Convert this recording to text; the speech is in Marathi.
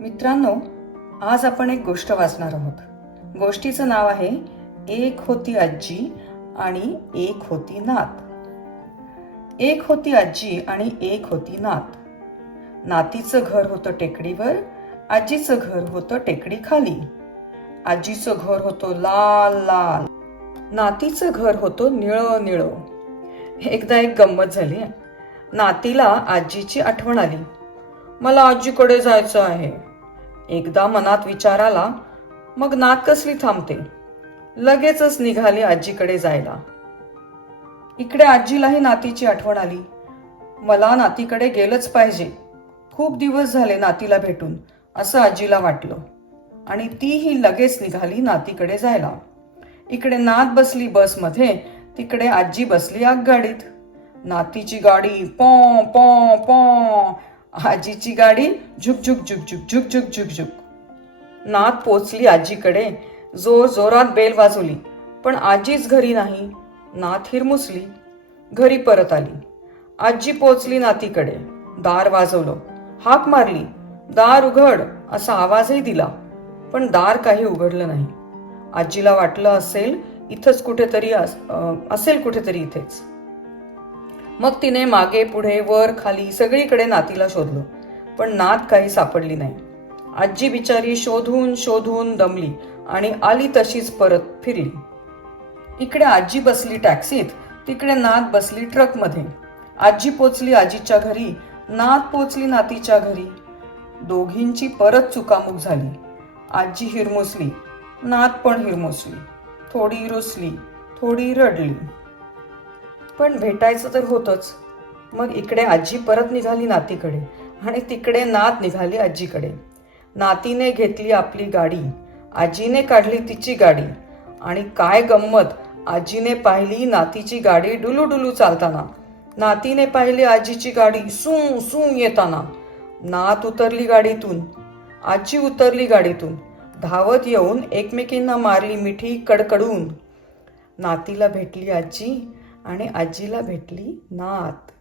मित्रांनो आज आपण एक गोष्ट वाचणार आहोत. गोष्टीचं नाव आहे एक होती आजी आणि एक होती नात. एक होती आजी आणि एक होती नात. नातीचं घर होतं टेकडीवर आजीचं घर होतं टेकडी खाली आजीचं घर होतं लाल लाल. नातीचं घर होतं निळं निळं. एकदा एक गंमत झाली नातीला आजीची आठवण आली. मला आजीकडे जायचं आहे. एकदा मनात विचार आला मग नात कसली थांबते. लगेचच निघाली आजीकडे जायला. इकडे आजीलाही नातीची आठवण आली. मला नातीकडे गेलंच पाहिजे. खूप दिवस झाले नातीला भेटून असं आजीला वाटलं. आणि तीही लगेच निघाली नातीकडे जायला. इकडे नात बसली बसमध्ये तिकडे आजी बसली आगगाडीत. नातीची गाडी पॉ पॉ पॉ आजीची गाडी झुक झुक झुक झुक झुक झुक झुक झुक. नात पोचली आजीकडे. जोर जोरात बेल वाजवली. पण आजीच घरी नाही. नात हिरमुसली. घरी परत आली. आजी पोचली नातीकडे. दार वाजवलं. हाक मारली. दार उघड असा आवाजही दिला. पण दार काही उघडलं नाही. आजीला वाटलं असेल इथंच कुठेतरी अस- असेल कुठेतरी इथेच. मग तिने मागे पुढे वर खाली सगळीकडे नातीला शोधलं. पण नात काही सापडली नाही. आजी बिचारी शोधून शोधून दमली आणि आली तशीच परत फिरली. इकडे आजी बसली टॅक्सीत तिकडे नात बसली ट्रकमध्ये. आजी पोचली आजीच्या घरी नात पोचली नातीच्या घरी. दोघींची परत चुकामुक झाली. आजी हिरमुसली नात पण हिरमुसली. थोडी रुसली थोडी रडली. पण भेटायचं तर होतंच. मग इकडे आजी परत निघाली नातीकडे आणि तिकडे नात निघाली आजीकडे. नातीने घेतली आपली गाडी. आजीने काढली तिची गाडी. आणि काय गंमत आजीने पाहिली नातीची गाडी डुलूडुलू चालताना. नातीने पाहिली आजीची गाडी सू सू येताना. नात उतरली गाडीतून. आजी उतरली गाडीतून. धावत येऊन एकमेकींना मारली मिठी कडकडून. नातीला भेटली आजी. आणि आजीला भेटली नात.